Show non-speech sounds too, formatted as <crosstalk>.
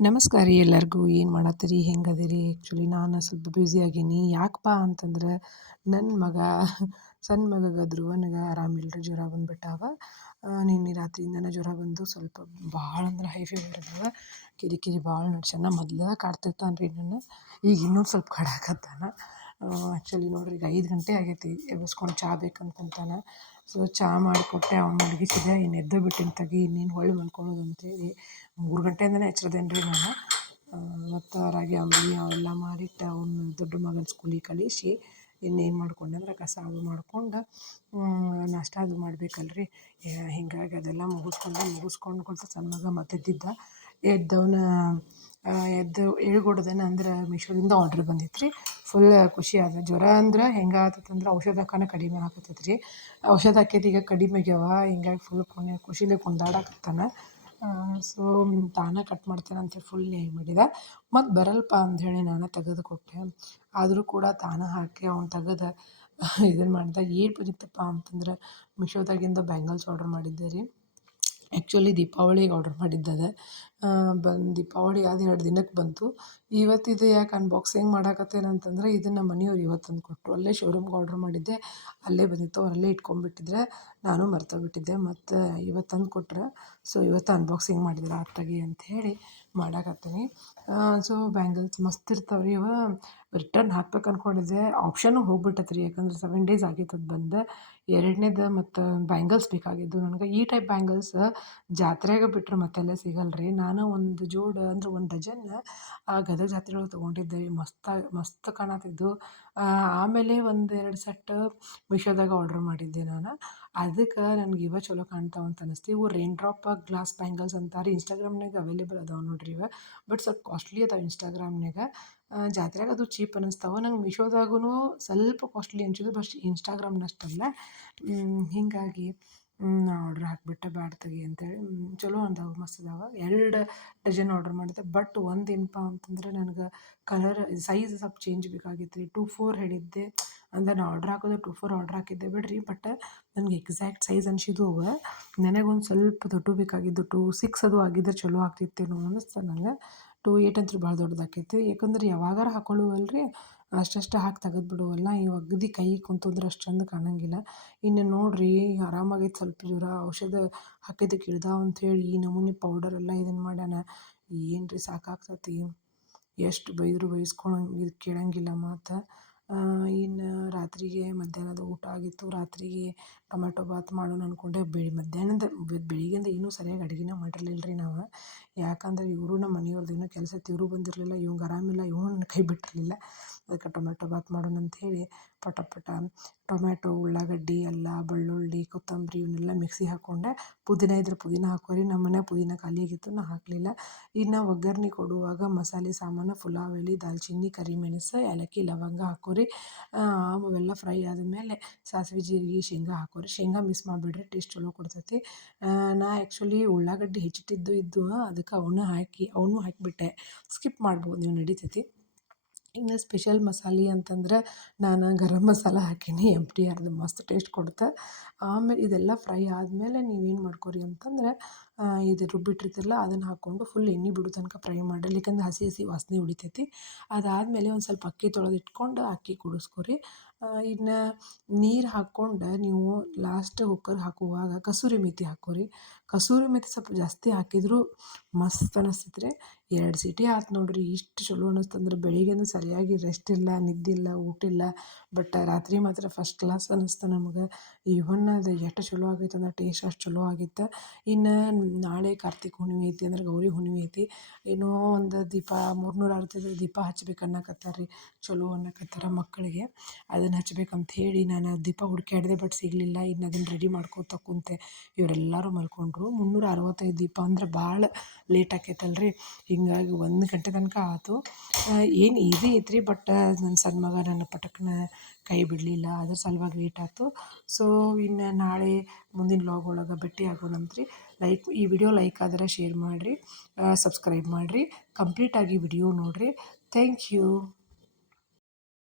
ನಮಸ್ಕಾರ ರೀ ಎಲ್ಲರಿಗೂ. ಏನು ಮಾಡತ್ತೀರಿ? ಹೆಂಗದಿರಿ? ಆ್ಯಕ್ಚುಲಿ ನಾನು ಸ್ವಲ್ಪ ಬ್ಯುಸಿ ಆಗೀನಿ. ಯಾಕಪ್ಪ ಅಂತಂದ್ರೆ ನನ್ನ ಮಗ ಸಣ್ಣ ಮಗಗ ಧ್ರುವನಿಗೆ ಆರಾಮಿಲ್ಲ ಜ್ವರ ಬಂದುಬಿಟ್ಟಾವ. ನಿನ್ನೆ ರಾತ್ರಿಯಿಂದನೇ ಜ್ವರ ಬಂದು ಸ್ವಲ್ಪ ಭಾಳ ಅಂದ್ರೆ ಹೈ ಫೀವರ್ ಅದಾವ. ಕಿರಿಕಿರಿ ಭಾಳ ನಡ್ಸ್ಯಾನ ಮೊದ್ಲ ಕಾಡ್ತಿರ್ತಾನೆ ರೀ ನನ್ನ ಈಗ ಇನ್ನೂ ಸ್ವಲ್ಪ ಕಾಡಾಕತ್ತಾನ. ಆ್ಯಕ್ಚುಲಿ ನೋಡ್ರಿ ಈಗ ಐದು ಗಂಟೆ ಆಗೈತಿ, ಎಬ್ಬಿಸ್ಕೊಂಡು ಚಹಾ ಬೇಕಂತಂತಾನೆ. ಸೊ ಚಹಾ ಮಾಡಿಕೊಟ್ಟೆ, ಅವ್ನು ಮಲಗಿಸಿದೆ ಇನ್ನು ಎದ್ದು ಬಿಟ್ಟಿನ ತಗಿ, ಇನ್ನೇನು ಹೊಳ್ಳಿ ಮಲ್ಕೊಳ್ಳೋದು ಅಂತೇಳಿ. ಮೂರು ಗಂಟೆಯಿಂದನೇ ಎಚ್ಚರದೇನಿ ರೀ ನಾನು ಮತ್ತು ರಾಗಿ, ಅಂಬಲಿ ಅವೆಲ್ಲ ಮಾಡಿಟ್ಟು ಅವ್ನ ದೊಡ್ಡ ಮಗನ ಸ್ಕೂಲಿಗೆ ಕಳಿಸಿ, ಇನ್ನೇನು ಮಾಡ್ಕೊಂಡೆ ಅಂದ್ರೆ ಕಸ ಅದು ಮಾಡ್ಕೊಂಡು ನಾಷ್ಟ ಅದು ಮಾಡಬೇಕಲ್ರಿ. ಹೀಗಾಗಿ ಅದೆಲ್ಲ ಮುಗಿಸ್ಕೊಂಡು ಮುಗಿಸ್ಕೊಂಡು ಕೊಡ್ತಾ ಸಣ್ಣ ಮಗ ಮತ್ತೆ ಎದ್ದಿದ್ದ ಎದ್ದವನ ಎದ್ದು ಹೇಳ್ಕೊಡ್ದೇನ ಅಂದ್ರೆ ಮೀಶೋದಿಂದ ಆರ್ಡ್ರ್ ಬಂದಿತ್ತು ರೀ ಫುಲ್ ಖುಷಿ ಆದ. ಜ್ವರ ಅಂದ್ರೆ ಔಷಧ ಔಷಧಕ್ಕನ ಕಡಿಮೆ ಆಗತೈತೆ ರೀ. ಔಷಧ ಈಗ ಕಡಿಮೆ ಆಗ್ಯಾವ, ಹಿಂಗಾಗಿ ಫುಲ್ ಕೊನೆ ಖುಷಿಲಿ ಕುಂದಾಡಕತ್ತಾನ. ಸೊ ತಾನೇ ಕಟ್ ಮಾಡ್ತೇನೆ ಅಂತೇಳಿ ಫುಲ್ ನ್ಯಾಯ ಮಾಡಿದ. ಮತ್ತು ಬರಲ್ಪ ಹೇಳಿ ನಾನು ತೆಗೆದು ಕೊಟ್ಟೆ. ಆದರೂ ಕೂಡ ತಾನೇ ಹಾಕಿ ಅವ್ನು ತೆಗೆದ <laughs> ಇದನ್ನು ಮಾಡಿದ. ಏನು ಬಂದಿತ್ತಪ್ಪ ಅಂತಂದ್ರೆ ಮಿಶೋದಾಗಿಂದ ಬ್ಯಾಂಗಲ್ಸ್ ಆರ್ಡ್ರ್ ಮಾಡಿದ್ದೆ ರೀ. ಆ್ಯಕ್ಚುಲಿ ದೀಪಾವಳಿಗೆ ಆರ್ಡ್ರ್ ಮಾಡಿದ್ದದೆ. ಬಂದು ದೀಪಾವಳಿ ಆದ ಎರಡು ದಿನಕ್ಕೆ ಬಂತು. ಇವತ್ತಿದು ಯಾಕೆ ಅನ್ಬಾಕ್ಸಿಂಗ್ ಮಾಡಕತ್ತೇನೆ ಅಂತಂದ್ರೆ, ಇದನ್ನು ಮನೆಯವ್ರು ಇವತ್ತು ತಂದು ಕೊಟ್ಟರು ಅಲ್ಲೇ ಶೋರೂಮ್ಗೆ ಆರ್ಡ್ರ್ ಮಾಡಿದ್ದೆ. ಅಲ್ಲೇ ಬಂದಿತ್ತು. ಅವ್ರು ಅಲ್ಲೇ ಇಟ್ಕೊಂಡ್ಬಿಟ್ಟಿದ್ರೆ ನಾನು ಮರ್ತೋಗ್ಬಿಟ್ಟಿದ್ದೆ. ಮತ್ತು ಇವತ್ತು ತಂದು ಕೊಟ್ರೆ. ಸೊ ಇವತ್ತು ಅನ್ಬಾಕ್ಸಿಂಗ್ ಮಾಡಿದ್ರೆ ಆತ್ತಾಗಿ ಅಂತ ಹೇಳಿ ಮಾಡಾಕತ್ತೀನಿ. ಸೊ ಬ್ಯಾಂಗಲ್ಸ್ ಮಸ್ತ್ ಇರ್ತಾವೆ ರೀ ಇವ. ರಿಟರ್ನ್ ಹಾಕ್ಬೇಕು ಅಂದ್ಕೊಂಡಿದ್ದೆ ಆಪ್ಷನ್ನು ಹೋಗ್ಬಿಟ್ಟತ್ರಿ. ಯಾಕಂದ್ರೆ ಸೆವೆನ್ ಡೇಸ್ ಆಗಿತ್ತು ಅದು ಬಂದು. ಎರಡನೇದು ಮತ್ತು ಬ್ಯಾಂಗಲ್ಸ್ ಬೇಕಾಗಿದ್ದು ನನಗೆ. ಈ ಟೈಪ್ ಬ್ಯಾಂಗಲ್ಸ್ ಜಾತ್ರೆಗೆ ಬಿಟ್ಟರೆ ಮತ್ತೆಲ್ಲ ಸಿಗಲ್ಲ ರೀ ನಾನು ಒಂದು ಜೋಡು ಅಂದ್ರೆ ಒಂದು ಡಜನ್ ಆ ಗದಗ ಜಾತ್ರೆ ಒಳಗೆ ತೊಗೊಂಡಿದ್ದೆ ರೀ. ಮಸ್ತಾಗಿ ಮಸ್ತ್ ಕಾಣತಿದ್ದು ಆಮೇಲೆ ಒಂದು ಎರಡು ಸೆಟ್ ಮೀಶೋದಾಗ ಆರ್ಡ್ರ್ ಮಾಡಿದ್ದೆ ನಾನು. ಅದಕ್ಕೆ ನನಗೆ ಇವ ಚಲೋ ಕಾಣ್ತಾವ ಅಂತ ಅನಿಸ್ತು. ಇವು ರೈನ್ ಡ್ರಾಪ್ ಗ್ಲಾಸ್ ಬ್ಯಾಂಗಲ್ಸ್ ಅಂತಾರೆ. ಇನ್ಸ್ಟಾಗ್ರಾಮ್ನಾಗ ಅವೈಲೇಬಲ್ ಅದಾವೆ ನೋಡ್ರಿ ಇವ. ಬಟ್ ಸ್ವಲ್ಪ ಕಾಸ್ಟ್ಲಿ ಅದಾವೆ ಇನ್ಸ್ಟಾಗ್ರಾಮ್ನಾಗ ಜಾತ್ರೆಗೆ ಅದು ಚೀಪ್ ಅನ್ನಿಸ್ತಾವೆ ನಂಗೆ ಮೀಶೋದಾಗೂ ಸ್ವಲ್ಪ ಕಾಸ್ಟ್ಲಿ ಅನ್ಸಿದ್ದು, ಬಟ್ ಇನ್ಸ್ಟಾಗ್ರಾಮ್ನಷ್ಟಲ್ಲ ಹೀಗಾಗಿ ನಾ ಆರ್ಡ್ರ್ ಹಾಕಿಬಿಟ್ಟೆ ಬ್ಯಾಡ ತೆಗಿ ಅಂತೇಳಿ. ಚಲೋ ಅಂದವು, ಮಸ್ತ್ ಅದಾವ. ಎರಡು ಡಜನ್ ಆರ್ಡ್ರ್ ಮಾಡಿದೆ ಬಟ್ ಒಂದು ಏನಪ್ಪ ಅಂತಂದ್ರೆ, ನನಗೆ ಕಲರ್ ಸೈಜ್ ಸ್ವಲ್ಪ ಚೇಂಜ್ ಬೇಕಾಗಿತ್ತು ರೀ ಟು ಫೋರ್ ಹೇಳಿದ್ದೆ. ಅಂದ್ರೆ ನಾ ಆರ್ಡ್ರ್ ಹಾಕೋದು, ಟು ಫೋರ್ ಆರ್ಡ್ರ್ ಹಾಕಿದ್ದೆ ಬಿಡ್ರಿ. ಬಟ್ ನನಗೆ ಎಕ್ಸಾಕ್ಟ್ ಸೈಜ್ ಅನ್ಸಿದ್ವು ನನಗೊಂದು ಸ್ವಲ್ಪ ದೊಡ್ಡ ಬೇಕಾಗಿದ್ದು, ಟು ಸಿಕ್ಸ್ ಅದು ಆಗಿದ್ರೆ ಚಲೋ ಆಗ್ತಿತ್ತೇನೋ ಅನ್ನಿಸ್ತು ನಂಗೆ. ಟು ಏಟ್ ಅಂತೂ ಭಾಳ ದೊಡ್ಡದಾಕೈತಿ. ಯಾಕಂದ್ರೆ ಯಾವಾಗಾರ ಹಾಕೊಳ್ಳುವಲ್ಲ ರೀ ಅಷ್ಟಷ್ಟು ಹಾಕಿ ತೆಗೆದು ಬಿಡುವಲ್ಲ ಈ ಅಗದಿ ಕೈ ಕುಂತಂದ್ರೆ ಅಷ್ಟು ಚಂದ ಕಾಣಂಗಿಲ್ಲ. ಇನ್ನು ನೋಡಿರಿ, ಆರಾಮಾಗೈತೆ ಸ್ವಲ್ಪ ಜೋರ ಔಷಧ ಹಾಕಿದ್ದಕ್ಕೆ ಇಳ್ದಾವ ಅಂಥೇಳಿ ಈ ನಮೂನಿ ಪೌಡರ್ ಎಲ್ಲ ಇದನ್ನು ಮಾಡ್ಯಾನ. ಏನು ರೀ ಸಾಕಾಗ್ತತಿ? ಎಷ್ಟು ಬೈದರೂ ಬೈಸ್ಕೊಳಂಗೆ ಕೇಳಂಗಿಲ್ಲ ಮಾತು. ಇನ್ನು ರಾತ್ರಿಗೆ ಮಧ್ಯಾಹ್ನದ ಊಟ ಆಗಿತ್ತು. ರಾತ್ರಿಗೆ ಟೊಮೆಟೊ ಬಾತ್ ಮಾಡೋಣ ಅಂದ್ಕೊಂಡೆ ಬೆಳಿ ಮಧ್ಯಾಹ್ನದ, ಬೆಳಿಗ್ಗೆಯಿಂದ ಏನೂ ಸರಿಯಾಗಿ ಅಡುಗೆನೇ ಮಾಡಿರಲಿಲ್ಲ ರೀ ನಾವು. ಯಾಕಂದ್ರೆ ಇವರು ನಮ್ಮ ಮನೆಯವ್ರದ್ದು ಏನೋ ಕೆಲಸ ಇವರು ಬಂದಿರಲಿಲ್ಲ. ಇವಂಗೆ ಆರಾಮಿಲ್ಲ. ಇವನು ನನ್ನ ಕೈ ಬಿಟ್ಟಿರಲಿಲ್ಲ. ಅದಕ್ಕೆ ಟೊಮೆಟೊ ಬಾತ್ ಮಾಡೋಣ ಅಂಥೇಳಿ ಪಟ ಪಟ ಟೊಮೆಟೊ ಉಳ್ಳಾಗಡ್ಡಿ ಎಲ್ಲ ಬೆಳ್ಳುಳ್ಳಿ, ಕೊತ್ತಂಬರಿ ಇವನ್ನೆಲ್ಲ ಮಿಕ್ಸಿ ಹಾಕ್ಕೊಂಡೆ ಪುದೀನ ಇದ್ರೆ ಪುದೀನ ಹಾಕೋರಿ. ನಮ್ಮ ಮನೆ ಪುದೀನ ಖಾಲಿಯಾಗಿತ್ತು ನಾ ಹಾಕಲಿಲ್ಲ. ಇನ್ನು ಒಗ್ಗರಣೆ ಕೊಡುವಾಗ ಮಸಾಲೆ, ಸಾಮಾನು, ಪುಲಾವ್, ಎಲೆ, ದಾಲ್ಚಿನ್ನಿ, ಕರಿಮೆಣಸು, ಏಲಕ್ಕಿ, ಲವಂಗ ಹಾಕೋರಿ. ಅವೆಲ್ಲ ಫ್ರೈ ಆದಮೇಲೆ ಸಾಸಿವೆ ಜೀರಿಗೆ, ಶೇಂಗಾ ಹಾಕೋರಿ. ಶೇಂಗಾ ಮಿಸ್ ಮಾಡಿಬಿಡ್ರಿ ಟೇಸ್ಟ್ ಚಲೋ ಕೊಡ್ತೈತಿ. ನಾ ಆ್ಯಕ್ಚುಲಿ ಉಳ್ಳಾಗಡ್ಡಿ ಹೆಚ್ಚಿಟ್ಟಿದ್ದು ಇದ್ದು ಅದಕ್ಕೆ ಅವನ್ನ ಹಾಕಿ, ಅವನ್ನೂ ಹಾಕಿಬಿಟ್ಟೆ. ಸ್ಕಿಪ್ ಮಾಡ್ಬೋದು ನೀವು ನಡಿತೈತಿ. ಇನ್ನು ಸ್ಪೆಷಲ್ ಮಸಾಲೆ ಅಂತಂದ್ರೆ ನಾನು ಗರಂ ಮಸಾಲ ಹಾಕೀನಿ ಎಂ ಟಿ ಆರ್ದು ಮಸ್ತ್ ಟೇಸ್ಟ್ ಕೊಡುತ್ತೆ. ಆಮೇಲೆ ಇದೆಲ್ಲ ಫ್ರೈ ಆದಮೇಲೆ ನೀವೇನು ಮಾಡ್ಕೊರಿ ಅಂತಂದ್ರೆ ಇದು ರುಬ್ಬಿಟ್ಟಿರ್ತೀರಲ್ಲ ಅದನ್ನು ಹಾಕ್ಕೊಂಡು ಫುಲ್ ಎಣ್ಣೆ ಬಿಡೋ ತನಕ ಫ್ರೈ ಮಾಡಿರಿ. ಯಾಕಂದ್ರೆ ಹಸಿ ಹಸಿ ವಾಸನೆ ಉಳಿತೈತಿ. ಅದಾದಮೇಲೆ ಒಂದು ಸ್ವಲ್ಪ ಅಕ್ಕಿ ತೊಳೆದಿಟ್ಕೊಂಡು ಅಕ್ಕಿ ಕುದಿಸ್ಕೊರಿ ಇನ್ನು ನೀರು ಹಾಕ್ಕೊಂಡು ನೀವು ಲಾಸ್ಟ್ ಕುಕ್ಕರ್ ಹಾಕುವಾಗ ಕಸೂರಿ ಮೇಥಿ ಹಾಕೋರಿ. ಕಸೂರಿ ಮೇಥಿ ಸ್ವಲ್ಪ ಜಾಸ್ತಿ ಹಾಕಿದರೂ ಮಸ್ತ್ ಅನಿಸ್ತೈತೆ ಎರಡು ಸೀಟಿ ಆತು ನೋಡಿರಿ. ಇಷ್ಟು ಚಲೋ ಅನ್ನಿಸ್ತಂದ್ರೆ ಬೆಳಿಗ್ಗೆನೂ ಸರಿಯಾಗಿ ರೆಸ್ಟ್ ಇಲ್ಲ, ನಿದ್ದಿಲ್ಲ ಊಟಿಲ್ಲ ಬಟ್ ರಾತ್ರಿ ಮಾತ್ರ ಫಸ್ಟ್ ಕ್ಲಾಸ್ ಅನ್ನಿಸ್ತು ನಮ್ಗೆ. ಈವನ್ ಅದು ಎಷ್ಟು ಚಲೋ ಆಗೈತೆ ಅಂದ್ರೆ ಟೇಸ್ಟ್ ಅಷ್ಟು ಚಲೋ ಆಗಿತ್ತು. ಇನ್ನು ನಾಳೆ ಕಾರ್ತಿಕ ಹುಣ್ಣಿಮೆ ಐತಿ ಅಂದ್ರೆ ಗೌರಿ ಹುಣ್ಣಿಮೆ ಐತಿ. ಏನೋ ಒಂದು ದೀಪ, ಮೂರ್ನೂರು ಆರತಿ ದೀಪ ಹಚ್ಬೇಕು ಅನ್ನಕತ್ತಾರ ರೀ ಚಲೋ ಅನ್ನಕತ್ತಾರ ಮಕ್ಕಳಿಗೆ. ಅದನ್ನು ಹಚ್ಬೇಕಂತ ಹೇಳಿ ನಾನು ದೀಪ ಹುಡ್ಕ್ಯಾಡ್ದೆ ಬಟ್ ಸಿಗಲಿಲ್ಲ. ಇನ್ನು ಅದನ್ನು ರೆಡಿ ಮಾಡ್ಕೋತ ಕುಂತೆ. ಇವರೆಲ್ಲರೂ ಮಲ್ಕೊಂಡ್ರು. ಮುನ್ನೂರ ಅರವತ್ತೈದು ದೀಪ ಅಂದ್ರೆ ಭಾಳ ಲೇಟ್ ಆಕೈತಲ್ಲ ರೀ ಹಿಂಗಾಗಿ ಒಂದು ಗಂಟೆ ತನಕ ಆಯ್ತು ಏನು ಈಸಿ ಐತ್ರಿ ಬಟ್ ನನ್ನ ಸಣ್ಣ ಮಗ ನನ್ನ ಪಟಕ್ನ ಕೈ ಬಿಡಲಿಲ್ಲ. ಅದ್ರ ಸಲುವಾಗಿ ಲೇಟ್ ಆಯ್ತು ಸೊ ಇನ್ನು ನಾಳೆ ಮುಂದಿನ ಲಾಗ್ ಒಳಗೆ ಭೇಟಿ ಆಗೋಣಂತ್ರಿ ಲೈಕ್ ಈ ವಿಡಿಯೋ ಲೈಕ್ ಆದ್ರೆ ಶೇರ್ ಮಾಡಿರಿ. ಸಬ್ಸ್ಕ್ರೈಬ್ ಮಾಡಿರಿ. ಕಂಪ್ಲೀಟಾಗಿ ವಿಡಿಯೋ ನೋಡಿರಿ. Thank you